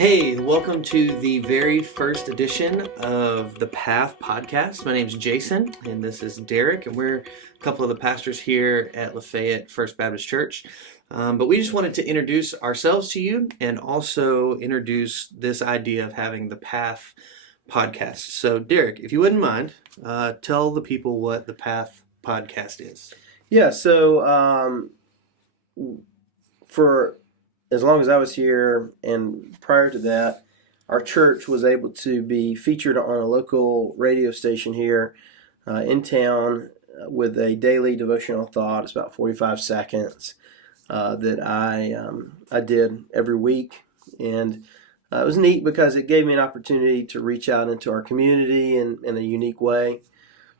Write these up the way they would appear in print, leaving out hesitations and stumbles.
Hey, welcome to the very first edition of the Path podcast. My name is Jason, and this is Derrick, and we're a couple of the pastors here at Lafayette First Baptist Church. But we just wanted to introduce ourselves to you and also introduce this idea of having the Path podcast. So, Derrick, if you wouldn't mind, tell the people what the Path podcast is. Yeah, so for as long as I was here and prior to that, our church was able to be featured on a local radio station here in town with a daily devotional thought. It's about 45 seconds that I did every week. And it was neat because it gave me an opportunity to reach out into our community in a unique way.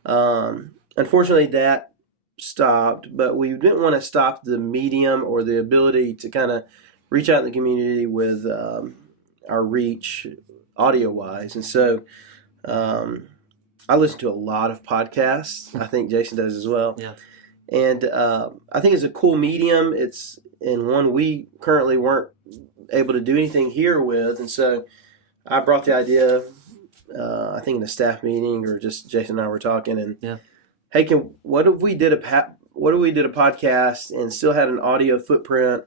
Unfortunately, that stopped, but we didn't want to stop the medium or the ability to kind of reach out in the community with our reach audio-wise. And so I listen to a lot of podcasts. I think Jason does as well. Yeah. And I think it's a cool medium. It's in one we currently weren't able to do anything here with. And so I brought the idea, I think in a staff meeting or just Jason and I were talking. And hey, what if we did a podcast and still had an audio footprint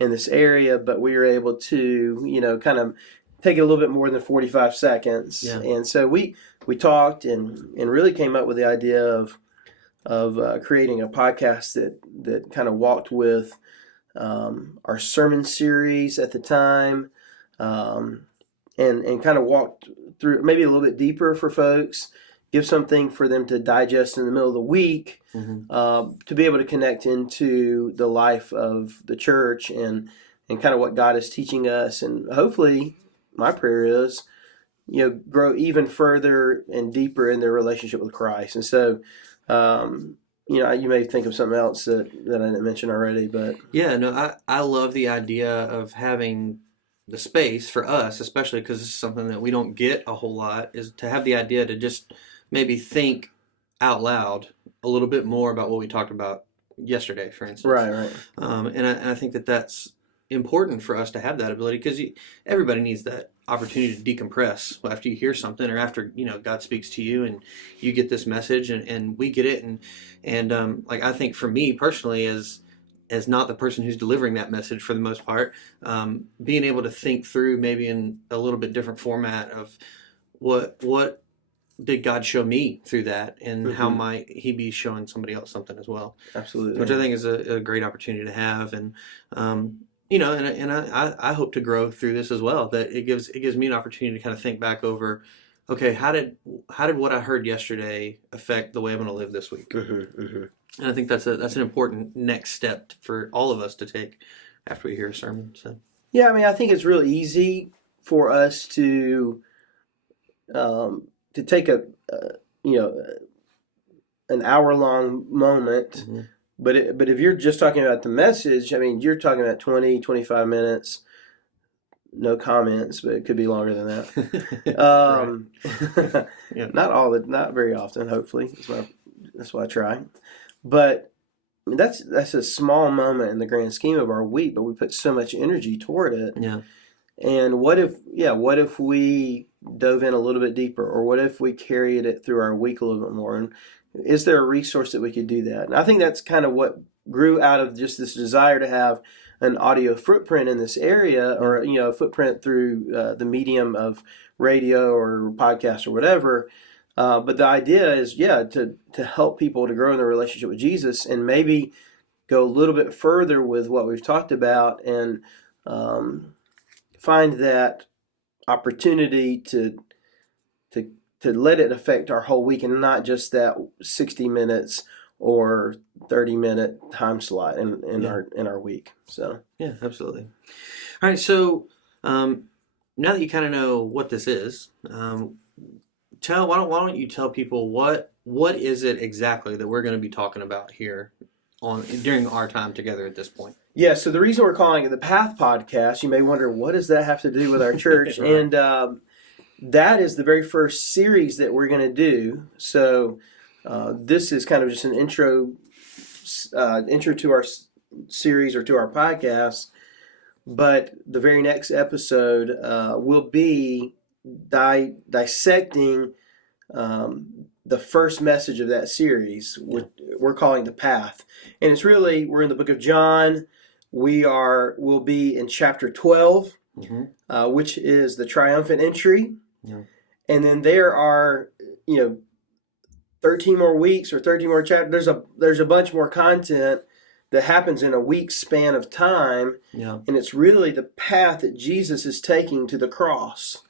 in this area, but we were able to, kind of take it a little bit more than 45 seconds. Yeah. And so we talked and really came up with the idea of creating a podcast that kind of walked with our sermon series at the time, and kind of walked through maybe a little bit deeper for folks, give something for them to digest in the middle of the week, to be able to connect into the life of the church and kind of what God is teaching us. And hopefully, my prayer is, grow even further and deeper in their relationship with Christ. And so, you may think of something else that I didn't mention already, but yeah, no, I love the idea of having the space for us, especially because this is something that we don't get a whole lot, is to have the idea to just maybe think out loud a little bit more about what we talked about yesterday, for instance. Right. And I think that that's important for us to have that ability, because everybody needs that opportunity to decompress after you hear something, or after God speaks to you and you get this message and we get it, and like I think for me personally, as not the person who's delivering that message for the most part, being able to think through maybe in a little bit different format of what did God show me through that, and how might He be showing somebody else something as well? Absolutely. Which I think is a great opportunity to have, and I hope to grow through this as well. That it gives me an opportunity to kind of think back over, okay, how did what I heard yesterday affect the way I'm going to live this week? And I think that's an important next step for all of us to take after we hear a sermon. So yeah, I think it's real easy for us to take an hour-long moment, but if you're just talking about the message, you're talking about 20, 25 minutes, no comments, but it could be longer than that. Yeah. Not very often, hopefully. That's why I try. But that's a small moment in the grand scheme of our week, but we put so much energy toward it. Yeah. And what if we dove in a little bit deeper, or what if we carried it through our week a little bit more? And is there a resource that we could do that? And I think that's kind of what grew out of just this desire to have an audio footprint in this area, or a footprint through the medium of radio or podcast or whatever. But the idea is, to help people to grow in their relationship with Jesus, and maybe go a little bit further with what we've talked about, and find that opportunity to let it affect our whole week, and not just that 60 minutes or 30-minute time slot in our week. So yeah, absolutely. All right, so now that you kind of know what this is, why don't you tell people what is it exactly that we're going to be talking about here during our time together at this point? Yeah, so the reason we're calling it the Path Podcast, you may wonder, what does that have to do with our church? Right. And that is the very first series that we're going to do. So this is kind of just an intro to our series, or to our podcast. but the very next episode will be dissecting the first message of that series, which we're calling The Path. And it's really, we're in the book of John. We'll be in chapter 12, which is the triumphant entry. Yeah. And then there are, 13 more weeks or 13 more chapters. There's a bunch more content that happens in a week's span of time. Yeah. And it's really the path that Jesus is taking to the cross.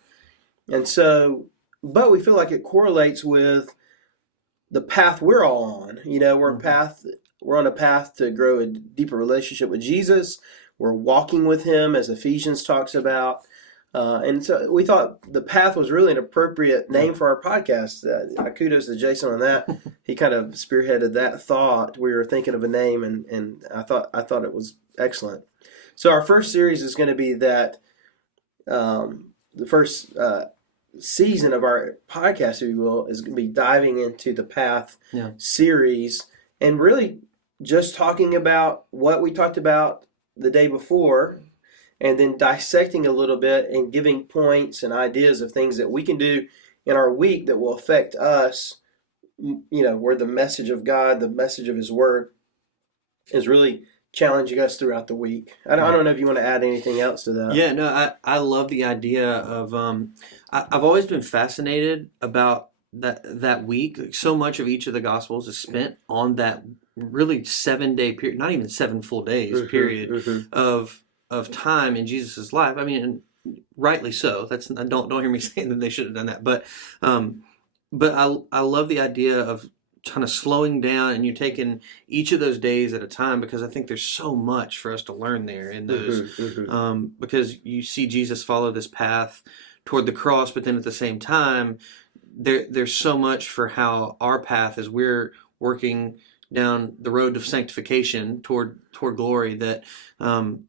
And so, but we feel like it correlates with the path we're all on. We're on a path to grow a deeper relationship with Jesus. We're walking with him, as Ephesians talks about. And so we thought The Path was really an appropriate name for our podcast. Kudos to Jason on that. He kind of spearheaded that thought. We were thinking of a name, and I thought it was excellent. So our first series is going to be that the first season of our podcast, if you will, is going to be diving into the Path series and really just talking about what we talked about the day before, and then dissecting a little bit and giving points and ideas of things that we can do in our week that will affect us, where the message of God, the message of his word is really challenging us throughout the week. I don't know if you want to add anything else to that. Yeah, no, I love the idea of, I've always been fascinated about that week. So much of each of the Gospels is spent on that really 7-day period, not even 7 full days period of time in Jesus's life. I mean, and rightly so. Don't hear me saying that they should have done that, but I love the idea of kind of slowing down and you're taking each of those days at a time, because I think there's so much for us to learn there in those, because you see Jesus follow this path toward the cross, but then at the same time, there's so much for how our path, as we're working down the road of sanctification toward glory, that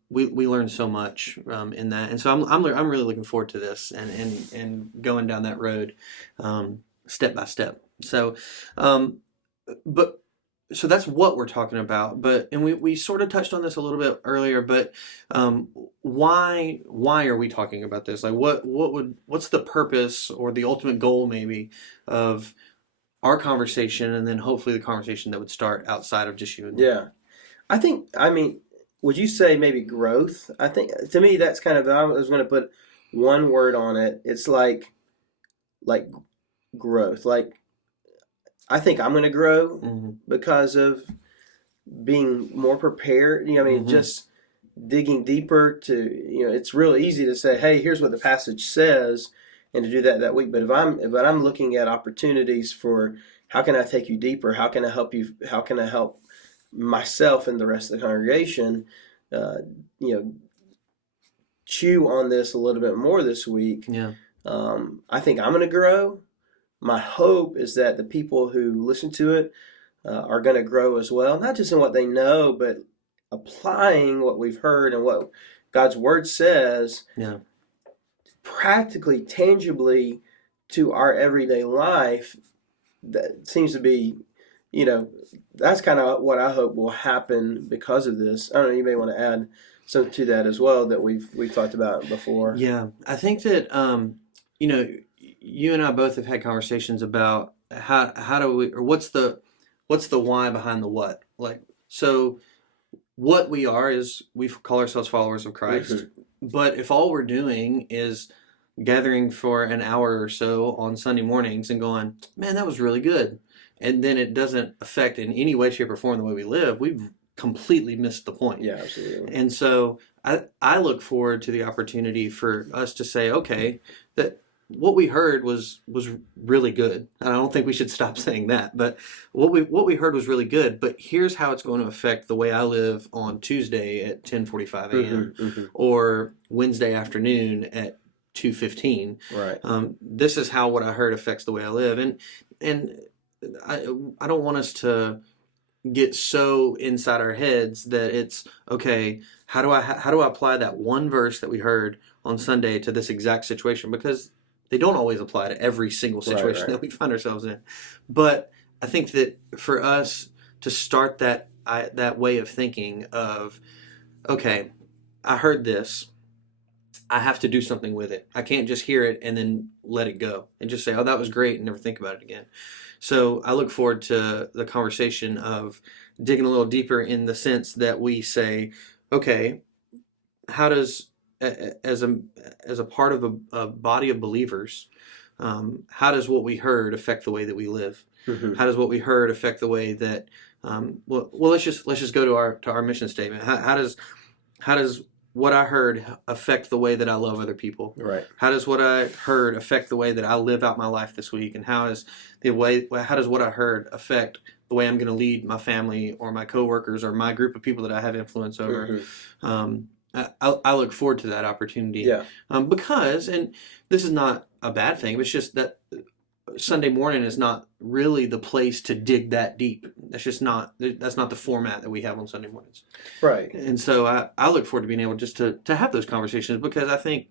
we learn so much in that. And so I'm really looking forward to this and going down that road step by step. So so that's what we're talking about. And we sort of touched on this a little bit earlier, but why are we talking about this? Like what's the purpose or the ultimate goal maybe of our conversation, and then hopefully the conversation that would start outside of just you and me? Yeah. Would you say maybe growth? I think, to me, that's kind of, I was going to put one word on it. It's like growth. Like, I think I'm going to grow because of being more prepared. Just digging deeper to, it's real easy to say, hey, here's what the passage says, and to do that week. But if I'm looking at opportunities for how can I take you deeper? How can I help you? How can I help myself and the rest of the congregation, chew on this a little bit more this week? Yeah. I think I'm going to grow. My hope is that the people who listen to it are going to grow as well, not just in what they know, but applying what we've heard and what God's word says. Yeah. Practically, tangibly to our everyday life. That seems to be, that's kind of what I hope will happen because of this. I don't know, you may want to add something to that as well that we've talked about before. Yeah, I think that you and I both have had conversations about how do we, or what's the why behind the what. Like, so what we are is we call ourselves followers of Christ. But if all we're doing is gathering for an hour or so on Sunday mornings and going, man, that was really good, and then it doesn't affect in any way, shape, or form the way we live, we've completely missed the point. Yeah, absolutely. And so I look forward to the opportunity for us to say, okay, that what we heard was really good. And I don't think we should stop saying that, but what we heard was really good, but here's how it's going to affect the way I live on Tuesday at 10:45 a.m. Or Wednesday afternoon at 2:15. Right. This is how what I heard affects the way I live. And I don't want us to get so inside our heads that it's okay, how do I apply that one verse that we heard on Sunday to this exact situation? Because they don't always apply to every single situation that we find ourselves in. But I think that for us to start that way of thinking of, okay, I heard this. I have to do something with it. I can't just hear it and then let it go and just say, oh, that was great, and never think about it again. So I look forward to the conversation of digging a little deeper in the sense that we say, okay, how does, as a part of a body of believers, how does what we heard affect the way that we live? Mm-hmm. How does what we heard affect the way that, well, let's just go to our mission statement. How does what I heard affect the way that I love other people? Right. How does what I heard affect the way that I live out my life this week? And how does what I heard affect the way I'm going to lead my family or my coworkers or my group of people that I have influence over? Mm-hmm. I look forward to that opportunity. Yeah. Because, and this is not a bad thing, it's just that Sunday morning is not really the place to dig that deep. That's not the format that we have on Sunday mornings. Right. And so I look forward to being able just to have those conversations, because I think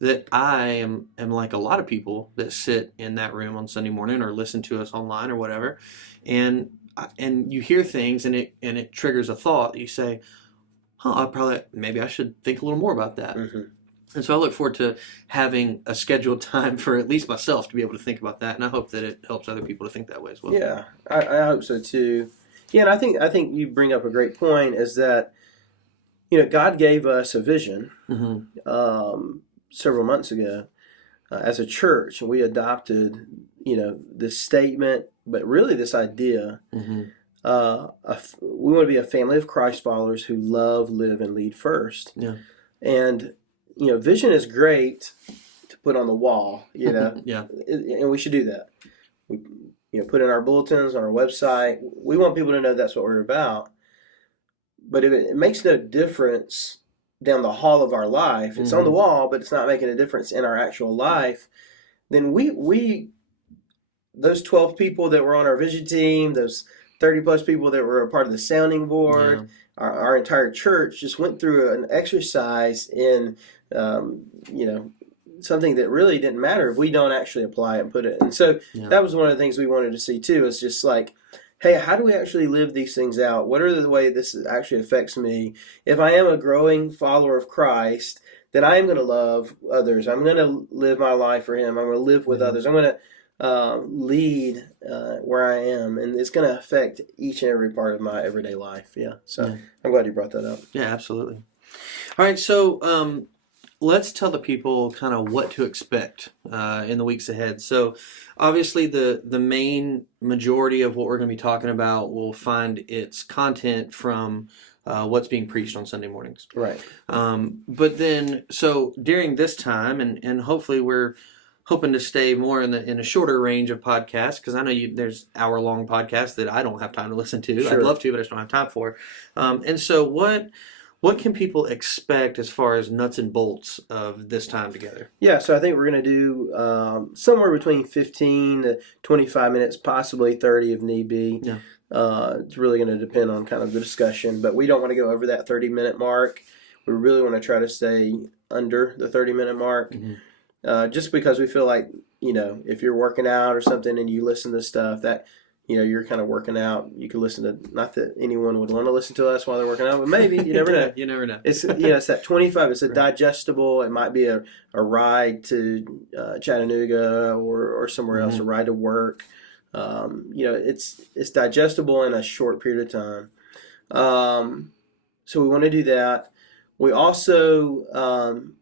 that I am like a lot of people that sit in that room on Sunday morning or listen to us online or whatever, and you hear things and it triggers a thought that you say, maybe I should think a little more about that. Mm-hmm. And so I look forward to having a scheduled time for at least myself to be able to think about that, and I hope that it helps other people to think that way as well. Yeah, I hope so too. Yeah, and I think you bring up a great point, is that, God gave us a vision several months ago as a church, and we adopted this statement, but really this idea. Mm-hmm. We want to be a family of Christ followers who love, live, and lead first. Yeah. And vision is great to put on the wall, Yeah. And we should do that. We, put in our bulletins on our website. We want people to know that's what we're about. But if it makes no difference down the hall of our life, it's on the wall, but it's not making a difference in our actual life, then we those 12 people that were on our vision team, those 30 plus people that were a part of the sounding board, our entire church just went through an exercise in, something that really didn't matter if we don't actually apply it and put it. And so that was one of the things we wanted to see too, is just like, hey, how do we actually live these things out? What are the way this actually affects me? If I am a growing follower of Christ, then I am going to love others. I'm going to live my life for Him. I'm going to live with others. I'm going to lead where I am, and it's going to affect each and every part of my everyday life. Yeah, so I'm glad you brought that up. Yeah, absolutely. All right, so let's tell the people kind of what to expect in the weeks ahead. So obviously the main majority of what we're going to be talking about will find its content from what's being preached on Sunday mornings. Right. But then, so during this time, and hopefully we're hoping to stay more in a shorter range of podcasts, because I know there's hour-long podcasts that I don't have time to listen to. Sure. I'd love to, but I just don't have time for. And so what can people expect as far as nuts and bolts of this time together? Yeah, so I think we're going to do somewhere between 15 to 25 minutes, possibly 30 if need be. Yeah. It's really going to depend on kind of the discussion, but we don't want to go over that 30-minute mark. We really want to try to stay under the 30-minute mark, just because we feel like, if you're working out or something and you listen to stuff that, you're kind of working out, you can listen to, not that anyone would want to listen to us while they're working out, but maybe, you never know. You never know. It's, it's that 25, it's a digestible, it might be a ride to Chattanooga or somewhere else, a ride to work. It's digestible in a short period of time. So we want to do that. We also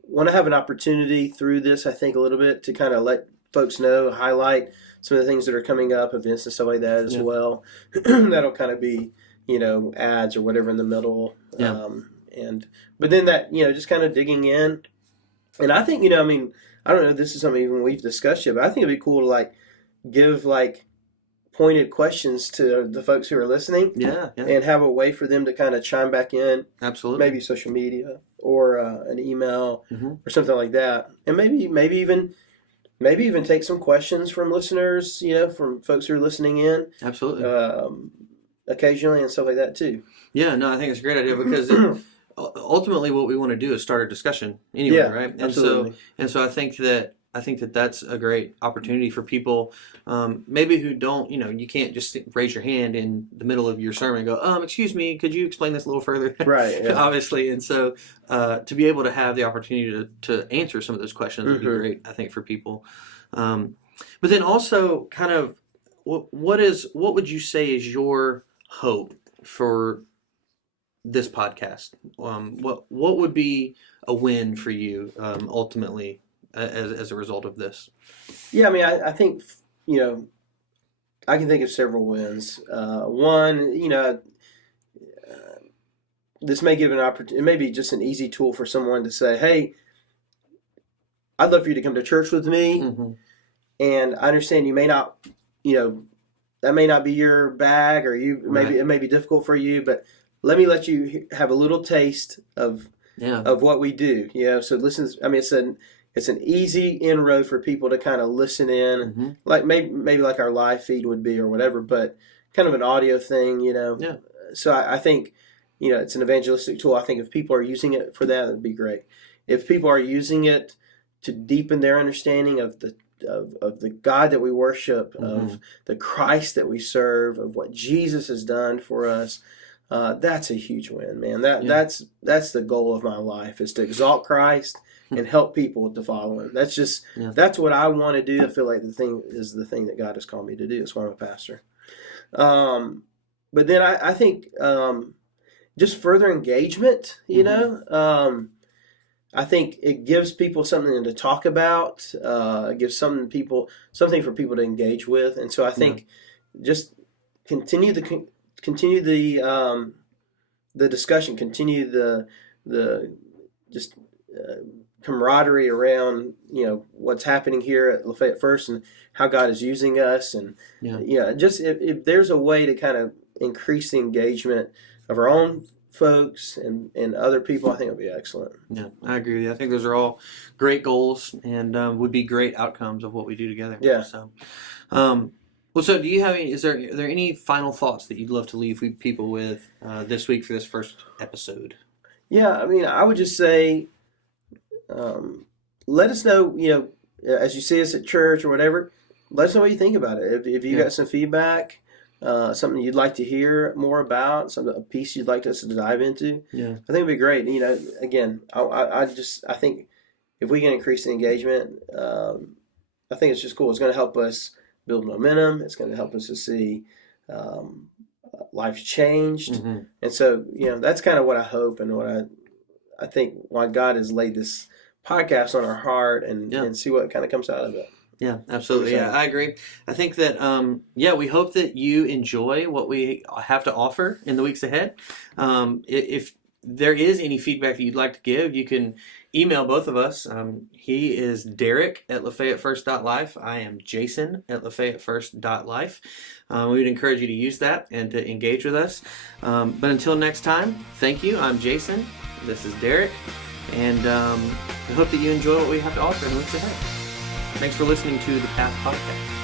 want to have an opportunity through this, I think, a little bit to kind of let folks know, highlight some of the things that are coming up, events and stuff like that as well. That'll kind of be, ads or whatever in the middle. But then that, just kind of digging in. And I think, I don't know if this is something even we've discussed yet, but I think it'd be cool to give pointed questions to the folks who are listening. And have a way for them to kind of chime back in. Absolutely. Maybe social media or an email or something like that. And maybe even take some questions from listeners, from folks who are listening in. Absolutely. Occasionally and stuff like that too. Yeah, no, I think it's a great idea, because ultimately what we want to do is start a discussion anyway, right? And absolutely. So I think that I think that that's a great opportunity for people, maybe who don't, you can't just raise your hand in the middle of your sermon and go, excuse me, could you explain this a little further? Right. Yeah. Obviously. And so to be able to have the opportunity to answer some of those questions would be great, I think, for people. But then also kind of what would you say is your hope for this podcast? What would be a win for you ultimately as a result of this? Yeah, I mean, I think, I can think of several wins. One, this may give an opportunity, it may be just an easy tool for someone to say, hey, I'd love for you to come to church with me. And I understand you may not, that may not be your bag, or maybe it may be difficult for you, but let me let you have a little taste of what we do. So listen. I mean, it's an easy inroad for people to kind of listen in, like maybe like our live feed would be or whatever, but kind of an audio thing. Yeah. So I think it's an evangelistic tool. I think if people are using it for that, it'd be great. If people are using it to deepen their understanding of the God that we worship, of the Christ that we serve, of what Jesus has done for us. That's a huge win, man. That's the goal of my life, is to exalt Christ and help people to follow Him. That's what I want to do. I feel like the thing that God has called me to do. That's why I'm a pastor. But then I think just further engagement. I think it gives people something to talk about. It gives something for people to engage with, and so I think just continue the discussion, continue the camaraderie around what's happening here at Lafayette First and how God is using us, and just if there's a way to kind of increase the engagement of our own folks and other people, I think it would be excellent. Yeah, I agree with you. I think those are all great goals and would be great outcomes of what we do together. Yeah. So, so do you have any? Are there any final thoughts that you'd love to leave people with this week for this first episode? Yeah, I mean, I would just say, let us know. As you see us at church or whatever, let us know what you think about it. If you got some feedback, something you'd like to hear more about, a piece you'd like us to dive into, I think it'd be great. Again, I think if we can increase the engagement, I think it's just cool. It's going to help us build momentum. It's going to help us to see lives changed. And so, that's kind of what I hope and what I think why God has laid this podcast on our heart and see what kind of comes out of it. Yeah, absolutely. Yeah, I agree. I think that, we hope that you enjoy what we have to offer in the weeks ahead. If there is any feedback that you'd like to give, you can email both of us. He is Derrick at LafayetteFirst.life. I am Jason at LafayetteFirst.life. We would encourage you to use that and to engage with us. But until next time, thank you. I'm Jason. This is Derrick. And I hope that you enjoy what we have to offer in the weeks ahead. Thanks for listening to the Path Podcast.